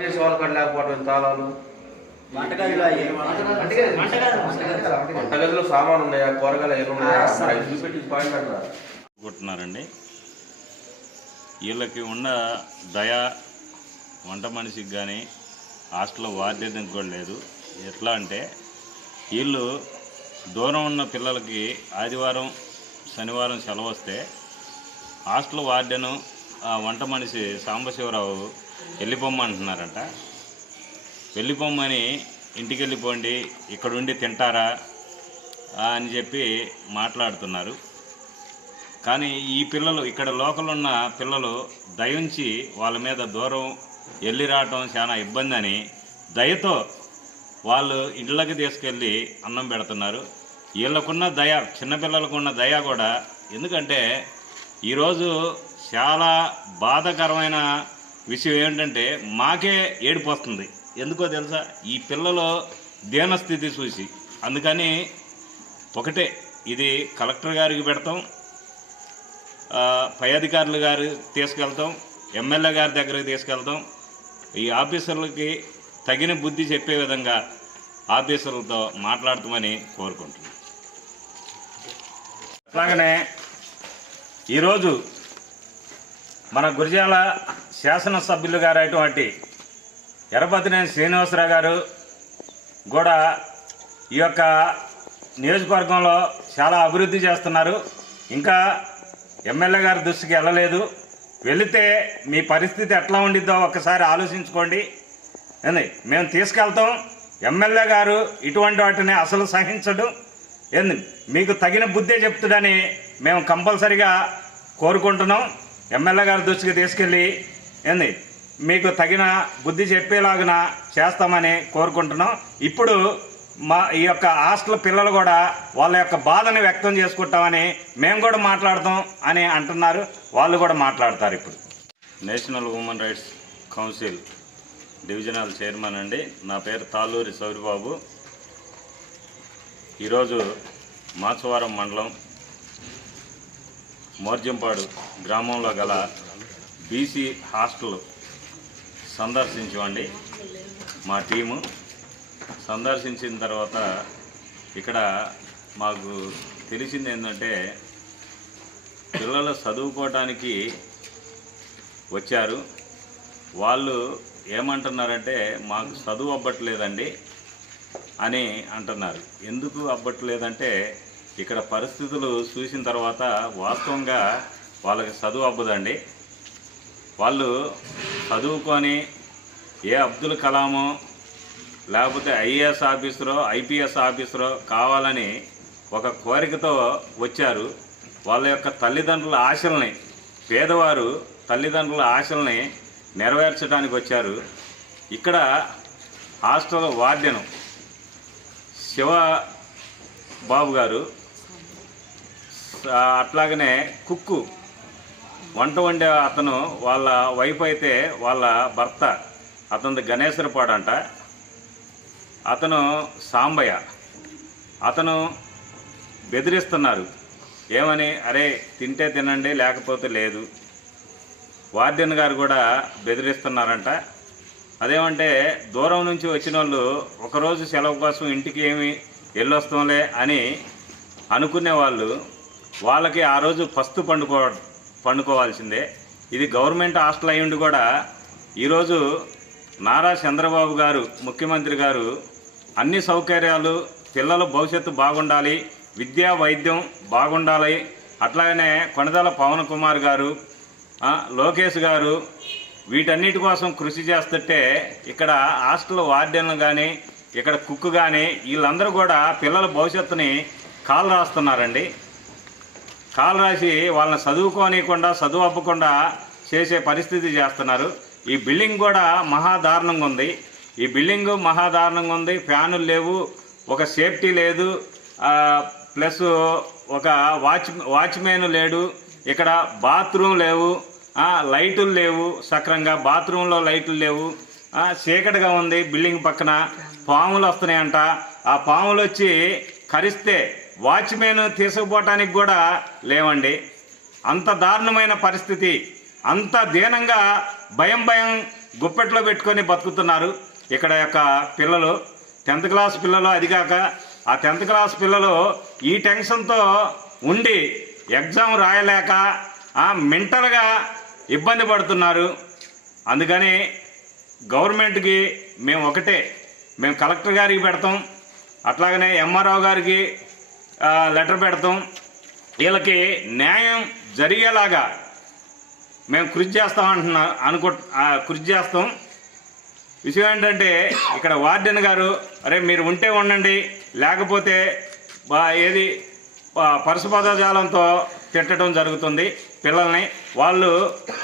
చేసే వాళ్ళు కూడా లేకపోవడం తాళాలు. వంటగదిలో సామాన్ ఉన్నాయా? కూరగాయలు ఏమి ఉన్నాయా? చూపెట్టి పాయింట్ అంటారా? అనుకుంటున్నారండి వీళ్ళకి ఉన్న దయ వంట మనిషికి కానీ హాస్టల్లో వార్డెన్కి కూడా లేదు. ఎట్లా అంటే వీళ్ళు దూరం ఉన్న పిల్లలకి ఆదివారం శనివారం సెలవు వస్తే హాస్టల్ వార్డెను ఆ వంట మనిషి సాంబశివరావు వెళ్ళిపోమ్మంటున్నారంట. వెళ్ళిపోమ్మని ఇంటికి వెళ్ళిపోండి ఇక్కడ ఉండి తింటారా అని చెప్పి మాట్లాడుతున్నారు. కానీ ఈ పిల్లలు ఇక్కడ లోకల్ ఉన్న పిల్లలు దయించి వాళ్ళ మీద దూరం వెళ్ళి రావటం చాలా ఇబ్బంది అని దయతో వాళ్ళు ఇళ్ళకి తీసుకెళ్ళి అన్నం పెడుతున్నారు. వీళ్ళకున్న దయ చిన్నపిల్లలకు ఉన్న దయ కూడా ఎందుకంటే ఈరోజు చాలా బాధాకరమైన విషయం ఏంటంటే మాకే ఏడుపు వస్తుంది. ఎందుకో తెలుసా? ఈ పిల్లలు దీనస్థితి చూసి. అందుకని ఒకటే ఇది కలెక్టర్ గారికి పెడతాం పై అధికారులు గారు తీసుకెళ్తాం ఎమ్మెల్యే గారి దగ్గరికి తీసుకెళ్తాం. ఈ ఆఫీసర్లకి తగిన బుద్ధి చెప్పే విధంగా ఆఫీసర్లతో మాట్లాడతామని కోరుకుంటున్నాం. అట్లాగనే ఈరోజు మన గురిజాల శాసనసభ్యులు గారైనటువంటి ఎర్రపతినేని శ్రీనివాసరావు గారు కూడా ఈ యొక్క నియోజకవర్గంలో చాలా అభివృద్ధి చేస్తున్నారు. ఇంకా ఎమ్మెల్యే గారి దృష్టికి వెళ్ళలేదు. వెళితే మీ పరిస్థితి ఎట్లా ఉండిద్దో ఒకసారి ఆలోచించుకోండి. ఏంది? మేము తీసుకెళ్తాం. ఎమ్మెల్యే గారు ఇటువంటి వాటిని అసలు సహించడు. ఏంది? మీకు తగిన బుద్ధే చెప్తుడని మేము కంపల్సరిగా కోరుకుంటున్నాం. ఎమ్మెల్యే గారి దృష్టికి తీసుకెళ్ళి ఏంది? మీకు తగిన బుద్ధి చెప్పేలాగున చేస్తామని కోరుకుంటున్నాం. ఇప్పుడు మా ఈ యొక్క హాస్టల్ పిల్లలు కూడా వాళ్ళ యొక్క బాధను వ్యక్తం చేసుకుంటామని మేము కూడా మాట్లాడతాం అని అంటున్నారు. వాళ్ళు కూడా మాట్లాడతారు ఇప్పుడు. National women rights council divisional chairman అండి. నా పేరు తాలూరి సౌరిబాబు. ఈరోజు మాచవరం మండలం మోర్జంపాడు గ్రామంలో గల బీసీ హాస్టల్ సందర్శించమండి మా టీము. సందర్శించిన తర్వాత ఇక్కడ మాకు తెలిసింది ఏంటంటే పిల్లలు చదువుకోవటానికి వచ్చారు. వాళ్ళు ఏమంటున్నారంటే మాకు చదువు అవ్వట్లేదండి అని అంటున్నారు. ఎందుకు అవ్వట్లేదంటే ఇక్కడ పరిస్థితులు చూసిన తర్వాత వాస్తవంగా వాళ్ళకి చదువు అవ్వదండి వాళ్ళు చదువుకొని ఏ అబ్దుల్ కలాము లేకపోతే ఐఏఎస్ ఆఫీసరో ఐపీఎస్ ఆఫీసరో కావాలని ఒక కోరికతో వచ్చారు. వాళ్ళ యొక్క తల్లిదండ్రుల ఆశల్ని పేదవారు తల్లిదండ్రుల ఆశల్ని నెరవేర్చడానికి వచ్చారు. ఇక్కడ హాస్టల్ వార్డెను శివ బాబు గారు అట్లాగనే కుక్కు వంట వండే అతను వాళ్ళ వైఫ్ అయితే వాళ్ళ భర్త అతనిది గణేశ్వరపాడు అంట అతను సాంబయ్య. అతను బెదిరిస్తున్నారు. ఏమని? అరే తింటే తినండి లేకపోతే లేదు. వార్డెన్ గారు కూడా బెదిరిస్తున్నారంట. అదేమంటే దూరం నుంచి వచ్చిన వాళ్ళు ఒకరోజు సెలవు కోసం ఇంటికి ఏమి వెళ్ళొస్తాంలే అని అనుకునే వాళ్ళు వాళ్ళకి ఆ రోజు ఫస్ట్ పండుకో పండుకోవాల్సిందే. ఇది గవర్నమెంట్ హాస్టల్ అయ్యుండి కూడా ఈరోజు నారా చంద్రబాబు గారు ముఖ్యమంత్రి గారు అన్ని సౌకర్యాలు పిల్లల భవిష్యత్తు బాగుండాలి విద్యా వైద్యం బాగుండాలి. అట్లాగనే కొనదల పవన్ కుమార్ గారు లోకేష్ గారు వీటన్నిటి కోసం కృషి చేస్తుంటే ఇక్కడ హాస్టల్ వార్డెన్లు కానీ ఇక్కడ కుక్ కానీ వీళ్ళందరూ కూడా పిల్లల భవిష్యత్తుని కాలు రాస్తున్నారండి. కాలు రాసి వాళ్ళని చదువుకోనియకుండా చదువు అప్పకుండా చేసే పరిస్థితి చేస్తున్నారు. ఈ బిల్డింగ్ కూడా మహాదారుణంగా ఉంది. ఈ బిల్డింగ్ మహాదారుణంగా ఉంది. ఫ్యానులు లేవు. ఒక సేఫ్టీ లేదు. ప్లస్ ఒక వాచ్ వాచ్మెన్ లేడు. ఇక్కడ బాత్రూమ్ లేవు. లైట్లు లైటులు లేవు. సక్రంగా బాత్రూంలో లైట్లు లేవు. చీకటిగా ఉంది బిల్డింగ్ పక్కన. పాములు వస్తున్నాయంట. ఆ పాములు వచ్చి కరిస్తే వాచ్మెన్ తీసుకుపోవటానికి కూడా లేవండి. అంత దారుణమైన పరిస్థితి. అంత దీనంగా భయం భయం గుప్పెట్లో పెట్టుకొని బతుకుతున్నారు ఇక్కడ యొక్క పిల్లలు. టెన్త్ క్లాస్ పిల్లలు అదిగాక ఆ టెన్త్ క్లాస్ పిల్లలు ఈ టెన్షన్తో ఉండి ఎగ్జామ్ రాయలేక ఆ మెంటల్గా ఇబ్బంది పడుతున్నారు. అందుకని గవర్నమెంట్కి మేము ఒకటే మేము కలెక్టర్ గారికి పెడతాం అట్లాగనే ఎంఆర్ఓ గారికి లెటర్ పెడతాం. వీళ్ళకి న్యాయం జరిగేలాగా మేము కృషి చేస్తాం అంటున్నా అనుకో కృషి చేస్తాం. విషయం ఏంటంటే ఇక్కడ వార్డెన్ గారు అరే మీరు ఉంటే ఉండండి లేకపోతే ఏది ప- పరుసు పదజాలంతో తిట్టడం జరుగుతుంది పిల్లల్ని. వాళ్ళు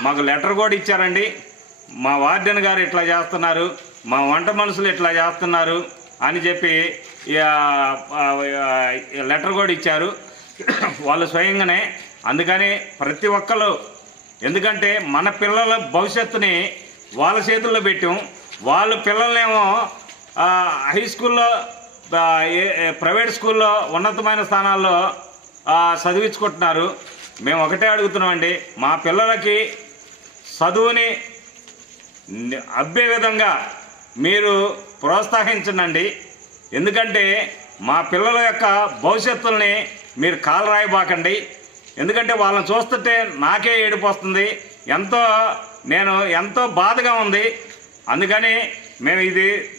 మాకు లెటర్ కూడా ఇచ్చారండి. మా వార్డెన్ గారు ఇట్లా చేస్తున్నారు మా వంట మనుషులు ఇట్లా చేస్తున్నారు అని చెప్పి లెటర్ కూడా ఇచ్చారు. వాళ్ళు స్వయంగానే అందుకని ప్రతి ఒక్కరు ఎందుకంటే మన పిల్లల భవిష్యత్తుని వాళ్ళ చేతుల్లో పెట్టాం. వాళ్ళ పిల్లల్నేమో హై స్కూల్లో ప్రైవేట్ స్కూల్లో ఉన్నతమైన స్థానాల్లో చదివించుకుంటున్నారు. మేము ఒకటే అడుగుతున్నామండి మా పిల్లలకి చదువుని అబ్బే విధంగా మీరు ప్రోత్సహించండి ఎందుకంటే మా పిల్లల యొక్క భవిష్యత్తుల్ని మీరు కాలు రాయబాకండి ఎందుకంటే వాళ్ళని చూస్తుంటే నాకే ఏడుపు వస్తుంది. ఎంతో నేను ఎంతో బాధగా ఉంది. అందుకని మేము ఇది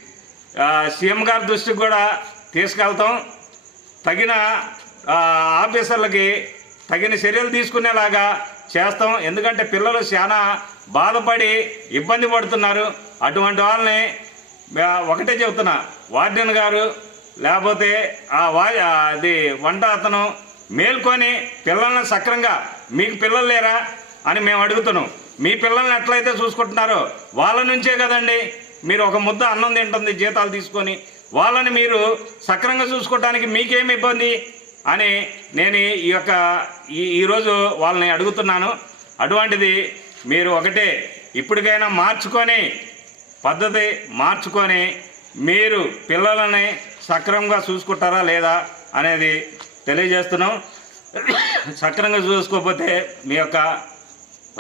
సీఎం గారి దృష్టికి కూడా తీసుకెళ్తాం. తగిన ఆఫీసర్లకి తగిన చర్యలు తీసుకునేలాగా చేస్తాం. ఎందుకంటే పిల్లలు చాలా బాధపడి ఇబ్బంది పడుతున్నారు. అటువంటి వాళ్ళని ఒకటే చెబుతున్నా. వార్డెన్ గారు లేకపోతే ఆ వా అది వంట అతను మేల్కొని పిల్లల్ని సక్రంగా మీకు పిల్లలు లేరా? అని మేము అడుగుతున్నాం. మీ పిల్లల్ని ఎట్లయితే చూసుకుంటున్నారో వాళ్ళ నుంచే కదండి మీరు ఒక ముద్ద అన్నం తింటుంది జీతాలు తీసుకొని. వాళ్ళని మీరు సక్రంగా చూసుకోవటానికి మీకేమి ఇబ్బంది? అని నేను ఈ యొక్క ఈ ఈరోజు వాళ్ళని అడుగుతున్నాను. అటువంటిది మీరు ఒకటే ఇప్పటికైనా మార్చుకొని పద్ధతి మార్చుకొని మీరు పిల్లలని సక్రమంగా చూసుకుంటారా లేదా అనేది తెలియజేస్తున్నాం. సక్రమంగా చూసుకోకపోతే మీ యొక్క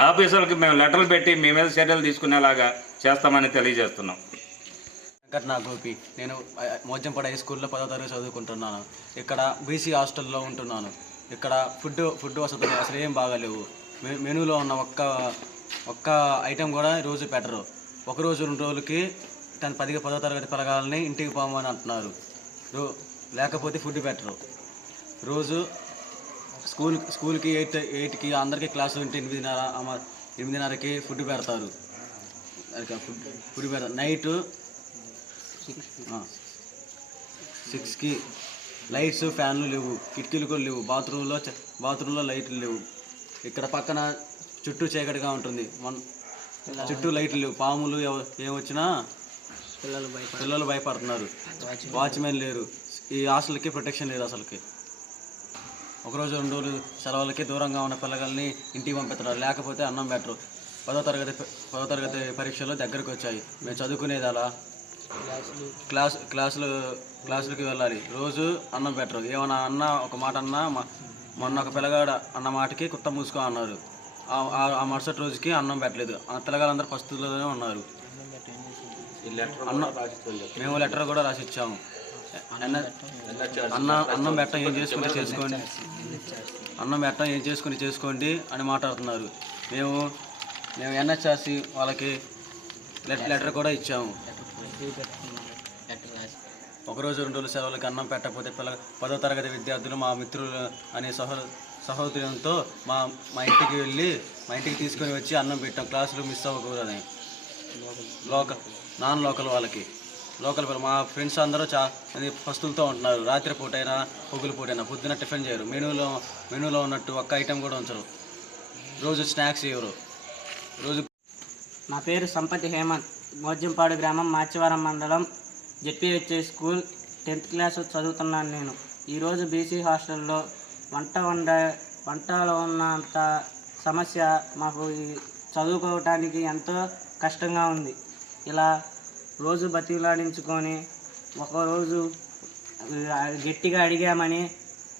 ఆఫీసర్కి మేము లెటర్లు పెట్టి మీ మీద చర్యలు తీసుకునేలాగా చేస్తామని తెలియజేస్తున్నాం. వెంకటనా గోపి నేను మోజంపడ హై స్కూల్లో పదో తరగతి చదువుకుంటున్నాను. ఇక్కడ బీసీ హాస్టల్లో ఉంటున్నాను. ఇక్కడ ఫుడ్ ఫుడ్ వసతులు అసలు ఏం బాగాలేవు. మె- మెనూలో ఉన్న ఒక్క ఒక్క ఐటెం కూడా రోజు పెట్టరు. ఒక రోజు రెండు రోజులకి తను పదిగా పదో తరగతి పిల్లగాలని ఇంటికి పోమని అంటున్నారు. రో లేకపోతే ఫుడ్ పెట్టరు. రోజు స్కూల్ స్కూల్కి ఎయిట్ ఎయిట్కి అందరికీ క్లాసు ఉంటే ఎనిమిదిన్నర ఎనిమిదిన్నరకి ఫుడ్ పెడతారు. ఫుడ్ ఫుడ్ పెడతారు నైట్ సిక్స్కి లైట్స్ ఫ్యాన్లు లేవు కిటికీలు కూడా లేవు బాత్రూంలో బాత్రూంలో లైట్లు లేవు. ఇక్కడ పక్కన చుట్టూ చీకటిగా ఉంటుంది. మన చుట్టూ లైట్లు లేవు. పాములు ఏమొచ్చినా పిల్లలు భయపడుతున్నారు. వాచ్మెన్ లేరు. ఈ హాస్టల్కి ప్రొటెక్షన్ లేదు అసలుకి. ఒకరోజు రెండు రోజులు సెలవులకి దూరంగా ఉన్న పిల్లగాల్ని ఇంటికి పంపిస్తున్నారు. లేకపోతే అన్నం పెట్టరు పదో తరగతి పదో తరగతి పరీక్షలు దగ్గరకు వచ్చాయి. మేము చదువుకునేది అలా. క్లాస్ క్లాసులు క్లాసులకి వెళ్ళాలి. రోజు అన్నం పెట్టరు ఏమన్నా అన్న ఒక మాట అన్నా మ- మొన్న ఒక పిల్లగాడు అన్న మాటకి కుట్ట మూసుకో అన్నారు. ఆ- మరుసటి రోజుకి అన్నం పెట్టలేదు. ఆ పిల్లగాళ్ళందరూ పస్తుల్లోనే ఉన్నారు. అన్నం మేము లెటర్ కూడా రాసి ఇచ్చాము. ఎన్న- అన్న అన్నం పెట్టం ఏం చేసుకుని చేసుకోండి. అన్నం పెట్టం ఏం చేసుకుని చేసుకోండి అని మాట్లాడుతున్నారు. మేము మేము ఎన్హెచ్ఆర్సి వాళ్ళకి లెటర్ కూడా ఇచ్చాము. ఒకరోజు రెండు రోజులు సెలవులకి అన్నం పెట్టకపోతే పిల్ల పదో తరగతి విద్యార్థులు మా మిత్రులు అనే సహో సహోదరులతో మా మా ఇంటికి వెళ్ళి మా ఇంటికి తీసుకొని వచ్చి అన్నం పెట్టాం. క్లాసులు మిస్ అవ్వకూడదని. లోకల్ నాన్ లోకల్ వాళ్ళకి. లోకల్ పిల్లలు మా ఫ్రెండ్స్ అందరూ చా పస్తులతో ఉంటున్నారు. రాత్రిపూట అయినా పొగులు పూట అయినా పొద్దున టిఫిన్ చేయరు. మెనూలో మెనూలో ఉన్నట్టు ఒక్క ఐటెం కూడా ఉంచరు. రోజు స్నాక్స్ ఇవ్వరు రోజు నా పేరు సంపతి హేమంత్. మోజంపాడు గ్రామం మాచివరం మండలం జెడ్పీహెచ్ఏ స్కూల్ టెన్త్ క్లాస్ చదువుతున్నాను నేను. ఈరోజు బీసీ హాస్టల్లో వంట వండ వంటలో ఉన్నంత సమస్య మాకు చదువుకోవటానికి ఎంతో కష్టంగా ఉంది. ఇలా రోజు బతిలాడించుకొని ఒకరోజు గట్టిగా అడిగామని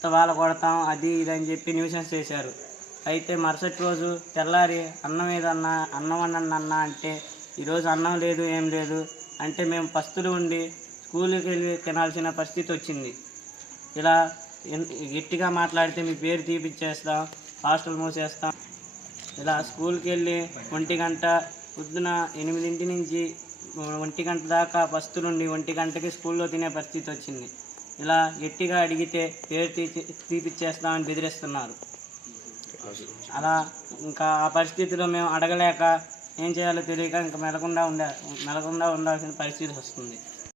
తవాల కొడతాం అది ఇది అని చెప్పి న్యూసెన్స్ చేశారు. అయితే మరుసటి రోజు తెల్లారి అన్నం ఏదన్నా అన్నం అన్న అన్న అంటే ఈరోజు అన్నం లేదు ఏం లేదు అంటే మేము పస్తులు ఉండి స్కూల్కి వెళ్ళి తినాల్సిన పరిస్థితి వచ్చింది. ఇలా గట్టిగా మాట్లాడితే మీ పేరు తీపిచ్చేస్తాం హాస్టల్ మూసేస్తాం. ఇలా స్కూల్కి వెళ్ళి ఒంటి గంట పొద్దున ఎనిమిదింటి నుంచి ఒంటి గంట దాకా పస్తులుండి ఒంటి గంటకి స్కూల్లో తినే పరిస్థితి వచ్చింది. ఇలా గట్టిగా అడిగితే పేరు తీపి తీపిచ్చేస్తామని బెదిరిస్తున్నారు. అలా ఇంకా ఆ పరిస్థితిలో మేము అడగలేక ఏం చేయాలో తెలియక ఇంకా మెలకుండా ఉండే మెలకుండా ఉండాల్సిన పరిస్థితి వస్తుంది.